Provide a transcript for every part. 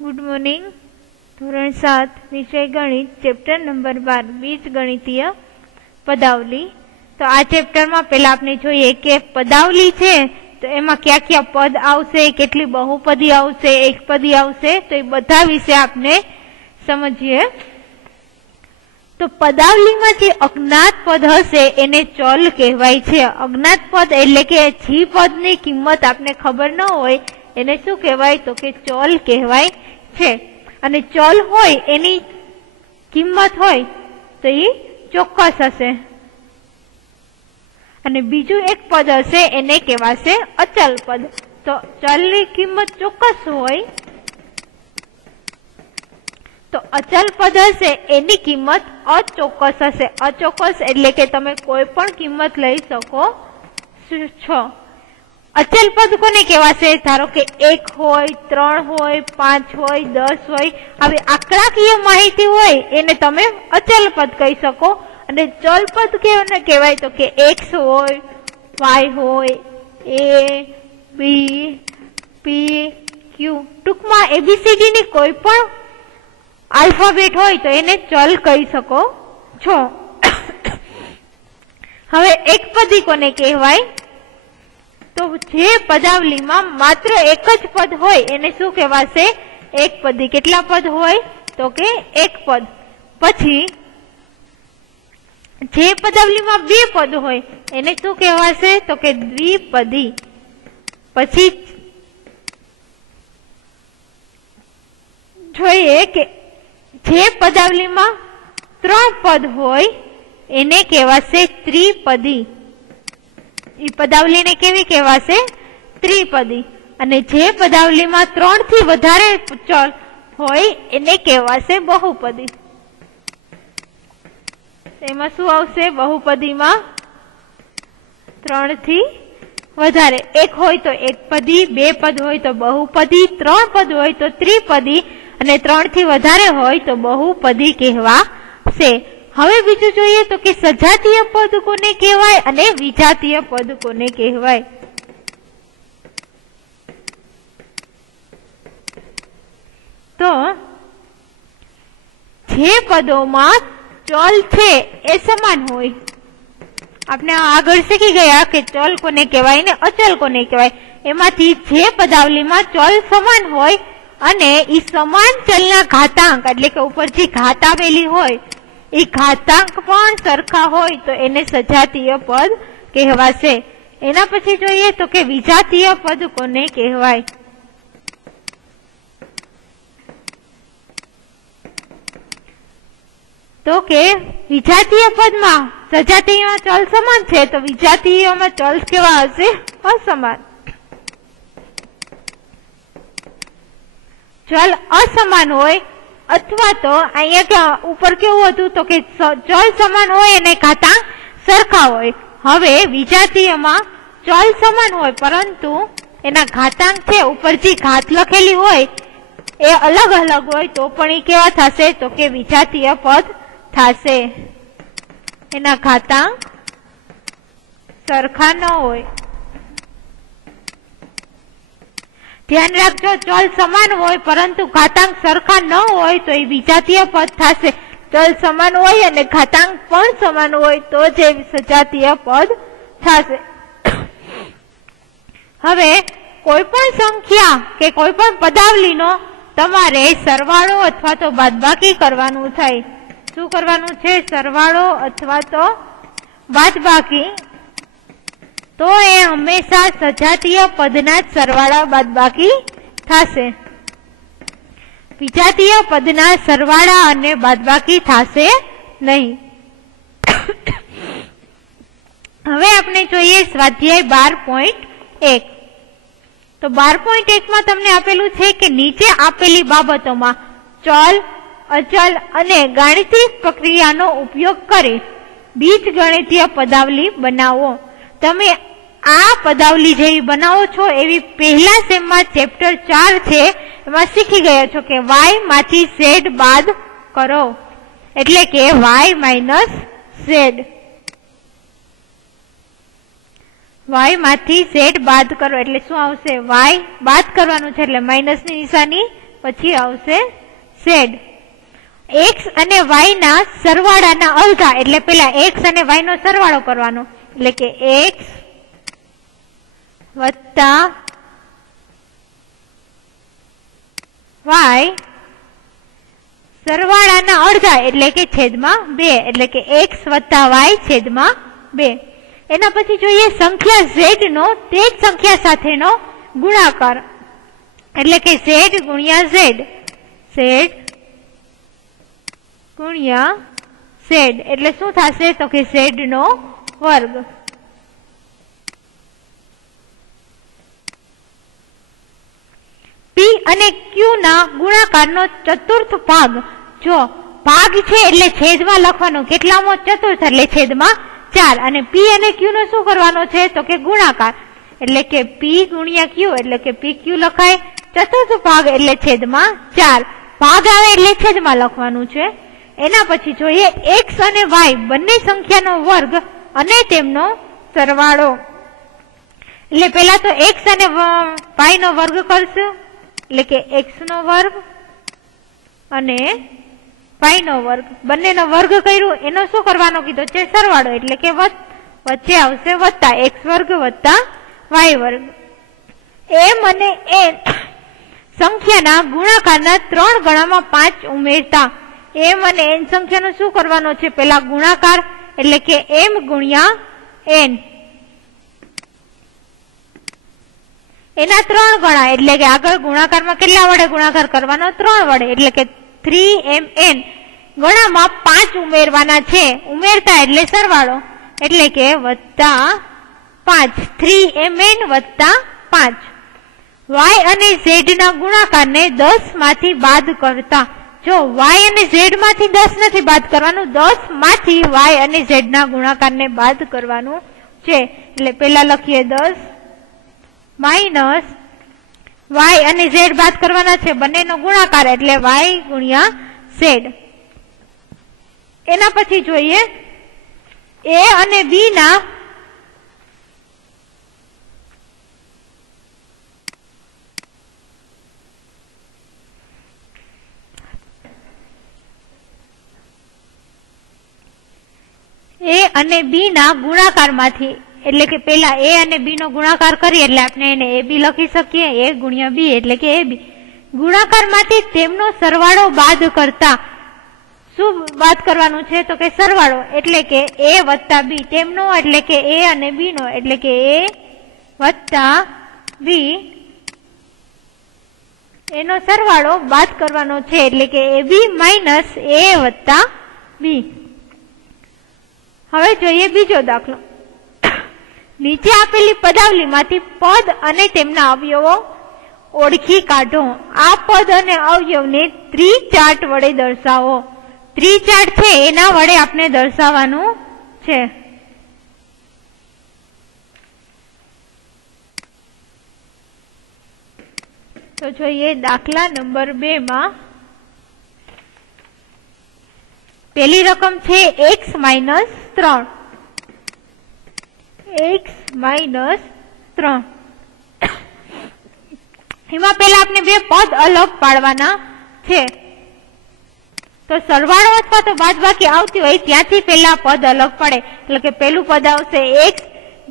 Good morning. धोरण 7 विषय गणित चैप्टर नंबर 12 बीजगणितीय पदावली। तो आ चैप्टर में पहला आपने जोईए के पदावली छे तो एमां क्या क्या पद आवशे, केटली बहुपदी आवशे, एकपदी आवशे, तो ए बधा विषय आपने समझिए। तो पदावली में जे अज्ञात पद हशे एने चल कहेवाय छे। अज्ञात पद एटले के जी पदनी किंमत आपने खबर न होय एने शुं कहेवाय तो के चल कहेवाय छे। अने चल होय एनी किंमत होय तो ई चोक्कस हशे। अने बीजू एक पद हशे एने कहेवाशे अचल पद। तो चलनी किंमत चोक्कस होय तो अचल पद हशे एनी किंमत अचोक्कस हशे। अचोक्कस एटले के तमे कोई पण किंमत लई शको छो। अचल पद कोने कहेवाशे? धारो के 1 होय, 3 होय, 5 होय, 10 होय, आवी आंकड़ाकीय माहिती होय एने तमे अचल पद कही शको। अने चल पद केने कहेवाय तो के x होय, y होय, a, b, p, q, टूंकमां ABCD नी कोई पण अल्फाबेट होय तो एने चल कही शको छो। हवे एकपदी कोने कहेवाय? तो जे पदावली में मात्र एक ज पद होय एने शुं कहेवाशे? एकपदी। केटला पद होय तो के एक पद। पछी जे पदावली में बे पद होय एने शुं कहेवाशे तो के द्विपदी। पछी जोईए के जे पदावली में 3 पद होय एने कहेवाशे त्रिपदी। ई पदावली ने केवी कहेवाशे? त्रिपदी। अने जे पदावली में 3 थी वधारे चल होय एने कहेवाशे बहुपदी। एमां शुं आवशे? बहुपदी में 3 थी वधारे। 1 होय तो एकपदी, 2 पद होय तो बहुपदी, 3 पद होय तो त्रिपदी अने 3 थी वधारे होय तो बहुपदी कहेवाशे। हवे बीजू जोईए तो के सजातीय पद कोने कहेवाय अने विजातीय पद कोने कहेवाय? तो जे पदों में चल छे ए समान होय, आपने आगळ शीखी गया के चल कोने कहेवाय ने अचल कोने कहेवाय। एमांथी जे पदावली में चल समान होय अने ई समान चलना घातांक एटले के उपर जे घात आवेली होय ई घातांक पण सरखा होय तो एने सजातीय पद कहेवाशे। एना पछी जोईए तो के विजातीय पद कोने कहेवाय? तो के विजातीय पद में सजातीय में चल समान छे तो विजातीय में चल केवा हशे? असमान। चल असमान होय अथवा तो अहींया के ऊपर केवुं हतुं तो के चल समान होय अने घातांक सरखा होय। हवे विजातीय में चल समान होय परंतु एना घातांक छे ऊपर जे घात लखेली होय ए अलग अलग होय तो पण ई केवा थशे तो के विजातीय पद थशे। एना घातांक सरखा न होय। ध्यान राखजो, चल समान होय परंतु घातांक सरखा न होय तो ए विजातीय पद थशे। चल समान होय अने घातांक पण समान होय तो जे सजातीय पद थशे। हवे कोईपण संख्या के कोईपण पदावलीनो तमारे सरवाळो अथवा तो बादबाकी करवानुं थाय। शुं करवानुं छे? सरवाळो अथवा तो बादबाकी। तो ए हमेशा सजातीय पदना सरवाळा बादबाकी थशे। विजातीय पदना सरवाळा अने बादबाकी थशे नहीं। हवे आपने जोईए स्वाध्याय 12.1। तो 12.1 में तमने आपेलुं छे के नीचे आपेली बाबतोमां चल, अचल अने गाणितिक प्रक्रियानो उपयोग करे बीजगणितीय पदावली बनावो। तमे आ पदावली जेवी बनावो छो एवी पहला सेम में चैप्टर 4 छे एमां शीखी गया छो के y मांथी z बाद करो एटले के y minus z। y मांथी z बाद करो एटले शुं आवशे? y बाद करवानुं छे एटले माइनस नी निशानी પછી આવશે z. x અને y ના સરવાળાના અડધા એટલે પેલા x અને y નો સરવાળો કરવાનો એટલે કે x વત્તા y સરવાળાના અડધા એટલે કે છેદમાં 2 એટલે કે x વત્તા y છેદમાં 2. એના પછી જોઈએ સંખ્યા z નો તે જ સંખ્યા સાથેનો ગુણાકાર એટલે કે z ગુણ્યા z. z ગુણ્યા z એટલે શું થશે તો કે z નો વર્ગ. p અને q ના ગુણાકારનો ચતુર્થ ભાગ, જો ભાગ છે એટલે છેદમાં લખવાનો, કેટલામો ચતુર્થ એટલે છેદમાં 4, અને p અને q નો શું કરવાનો છે તો કે ગુણાકાર એટલે કે p ગુણ્યા q એટલે કે pq લખાય, ચતુર્થ ભાગ એટલે છેદમાં 4, ભાગ આવે એટલે છેદમાં લખવાનું છે. એના પછી જોઈએ x અને y બંને સંખ્યાનો વર્ગ અને તેમનો સરવાળો. એટલે પેલા તો x અને y નો વર્ગ કરશું એટલે કે x નો વર્ગ અને y નો વર્ગ, બંનેનો વર્ગ કર્યું એનો શું કરવાનો કીધો છે સરવાળો એટલે કે વચ્ચે આવશે વત્તા x વર્ગ વત્તા y વર્ગ. m અને n સંખ્યાના ગુણાકારના 3 ગણામાં 5 ઉમેરતા m અને n સંખ્યાનો શું કરવાનો છે પેલા ગુણાકાર એટલે કે m ગુણ્યા n, એના 3 ગણા એટલે કે આગળ ગુણાકારમાં કેટલા વડે ગુણાકાર કરવાનો 3 વડે એટલે કે 3mn ગણામાં 5 ઉમેરવાના છે, ઉમેરતા એટલે સરવાળો એટલે કે વત્તા 5, 3mn વત્તા 5. y અને z ના ગુણાકારને 10 માંથી બાદ કરતા, જો y અને z માંથી 10 નથી બાદ કરવાનું, 10 માંથી y અને z ના ગુણાકારને બાદ કરવાનું છે. એટલે પેલા લખીએ 10 માઇનસ y અને z બાદ કરવાના છે, બંનેનો ગુણાકાર એટલે y ગુણ્યા z. એના પછી જોઈએ a અને b ના ગુણાકાર માંથી એટલે કે પેલા a અને b નો ગુણાકાર કરીએ એટલે આપણે એને ab લખી શકીએ, a ગુણ્યા b એટલે કે ab. ગુણાકાર માંથી તેમનો સરવાળો બાદ કરતા શું બાદ કરવાનું છે તો કે સરવાળો એટલે કે a વત્તા b, તેમનો એટલે કે a અને b નો એટલે કે a વત્તા b એનો સરવાળો બાદ કરવાનો છે એટલે કે ab માઇનસ a વત્તા b. હવે જોઈએ બીજો દાખલો. નીચે આપેલી પદાવલીમાંથી પદ અને તેમના અવયવો ઓળખી કાઢો. આ પદ અને અવયવને ત્રિચાર્ટ વડે દર્શાવો. ત્રિચાર્ટ છે એના વડે આપણે દર્શાવવાનું છે. તો જોઈએ દાખલા નંબર 2 માં પેલી રકમ છે x માઇનસ 3. x માઇનસ 3 એમાં પેલા આપણે બે પદ અલગ પાડવાના છે. તો સરવાળો અથવા તો બાદબાકી આવતી હોય ત્યાંથી પેલા પદ અલગ પડે એટલે કે પેલું પદ આવશે x,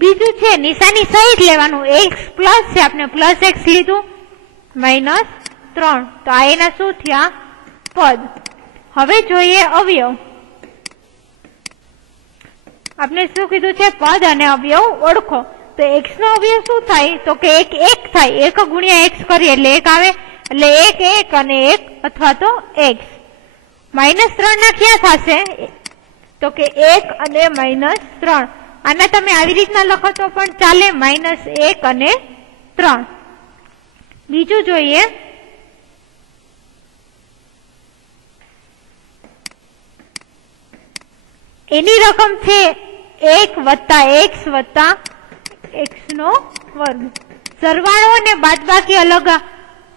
બીજું છે નિશાની સહિત લેવાનું x પ્લસ છે, આપણે પ્લસ x લીધું માઇનસ 3, તો આ એના શું થયા પદ. હવે જોઈએ અવયવ. આપણે શું કીધું છે પદ અને અવયવ ઓળખો. તો x નો અવયવ શું થાય તો કે 1 થાય, 1 ગુણ્યા x કરીએ એટલે 1 આવે એટલે 1 અને 1 અથવા તો x. માઇનસ 3 ના ક્યાં થશે તો કે 1 અને માઇનસ 3. આના તમે આવી રીતના લખો તો પણ ચાલે, માઇનસ 1 અને 3. બીજું જોઈએ એની રકમ છે 1 વત્તા x વત્તા x નો વર્ગ. સરવાળો અને બાદબાકી અલગ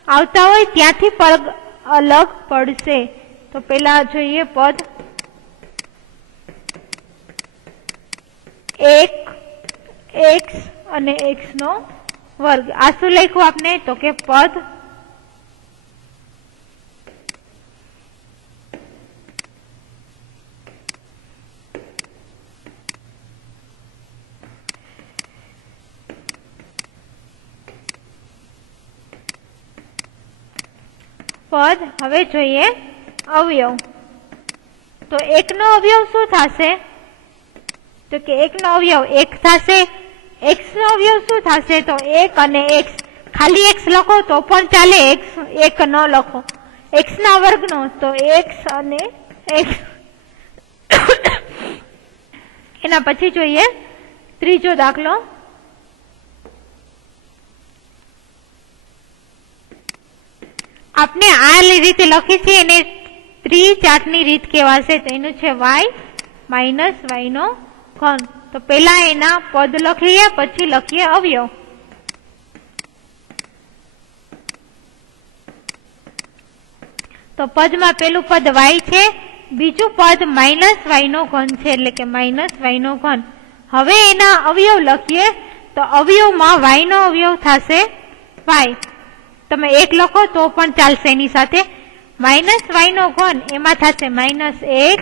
આવતા હોય ત્યાંથી પદ અલગ પડશે. તો પેલા જોઈએ પદ 1 x અને x નો વર્ગ. આ શું લખ્યું આપણે તો કે પદ પદ। હવે જોઈએ અવયવ। તો 1 નો અવયવ શું થશે? તો કે 1 નો અવયવ 1 થશે। x નો અવયવ શું થશે? તો 1 અને x। ખાલી x લખો તો પણ ચાલે, x 1 ન લખો। x ના વર્ગનો તો x અને x। એના પછી જોઈએ ત્રીજો દાખલો। આપણે આ રીતે લખી છે એને ત્રિચાર્ટની રીત કહેવાશે। તો એનું છે y માઇનસ y નો ઘન। તો પેલા એના પદ લખીએ, પછી લખીએ અવયવ। તો પદમાં પેલું પદ y છે, બીજું પદ માઇનસ y નો ઘન છે, એટલે કે માઇનસ y નો ઘન। હવે એના અવયવ લખીએ તો અવયવમાં y નો અવયવ થશે y। તમે 1 લખો તો પણ ચાલશે એની સાથે। માઇનસ y નો ઘન એમાં થશે -1।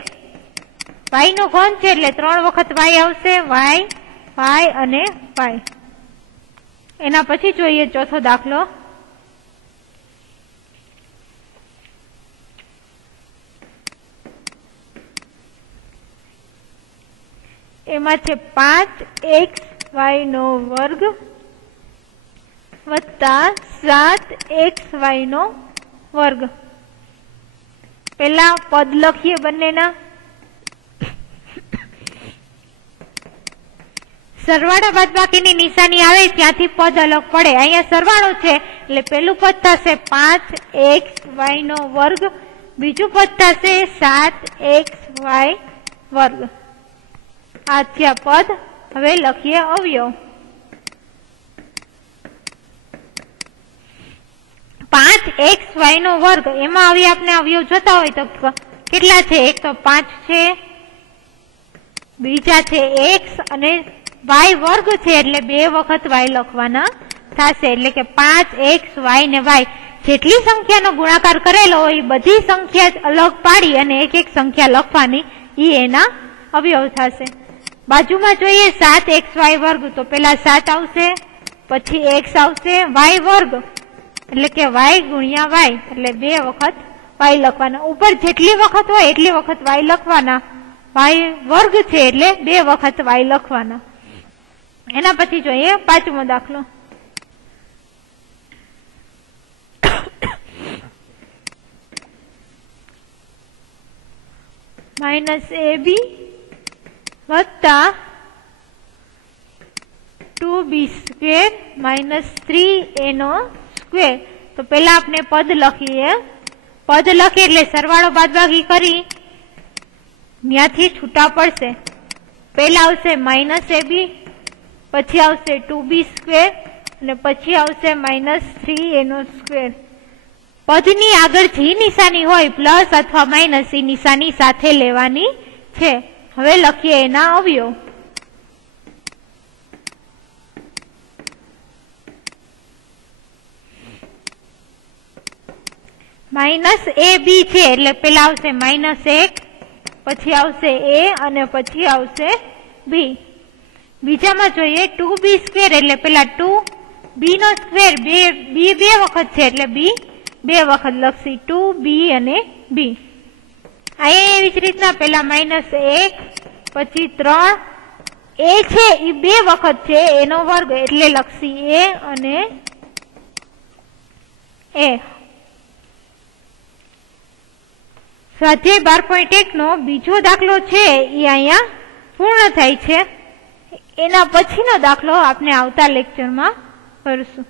y નો ઘન છે એટલે 3 વખત y આવશે, y y અને y। એના પછી જોઈએ ચોથો દાખલો। એમાં છે 5xy નો વર્ગ વત્તા 7xy નો વર્ગ। પેલા પદ લખીએ બંનેના। સરવાળા બાદબાકીની નિશાની આવે ત્યાંથી પદ અલગ પડે। અહીંયા સરવાળો છે એટલે પેલું પદ થશે 5xy નો વર્ગ, બીજું પદ થશે 7xy વર્ગ। આ થયા પદ। હવે લખીએ અવયવ। 5xy નો વર્ગ એમાં હવે આપણે અવયવ જોતા હોય તો કેટલા છે? એક તો 5 છે, બીજા છે x અને y વર્ગ છે એટલે 2 વખત y લખવાના થશે। એટલે કે 5xy ને y જેટલી સંખ્યાનો ગુણાકાર કરેલો હોય એ બધી સંખ્યા અલગ પાડી અને એક એક સંખ્યા લખવાની, એ એના અવયવ થશે। બાજુમાં જોઈએ 7xy વર્ગ, તો પેલા 7 આવશે, પછી x આવશે, y વર્ગ એટલે કે y ગુણ્યા y એટલે 2 વખત y લખવાના। ઉપર જેટલી વખત હોય એટલી વખત y લખવાના। y વર્ગ છે એટલે 2 વખત y લખવાના। એના પછી જોઈએ પાંચમો દાખલો। -ab વત્તા 2b² -3a નો સ્ક્વેર। તો પેલા આપણે પદ લખીએ। પદ લખીએ એટલે સરવાળો બાદબાકી કરી ત્યાંથી છૂટા પડશે। પેલા આવશે -ab, પછી આવશે 2b² અને પછી આવશે -3a નો સ્ક્વેર। પદની આગળ જે નિશાની હોય પ્લસ અથવા માઇનસ એ નિશાની સાથે લેવાની છે। હવે લખીએ એના અવયવ। -ab છે એટલે પેલા આવશે -1, પછી આવશે a અને પછી આવશે b। બીજામાં જોઈએ 2b² એટલે પેલા 2, b નો સ્ક્વેર b 2 વખત છે એટલે b 2 વખત લખશી, 2b અને b। અહીંયા એવી જ રીતના પેલા -1, પછી 3, a છે એ 2 વખત છે, એનો વર્ગ એટલે લખશી a અને a। સ્વાધ્યાય 12.1 નો બીજો દાખલો છે એ અહીંયા પૂર્ણ થાય છે। એના પછીનો દાખલો આપણે આવતા લેક્ચરમાં કરશું।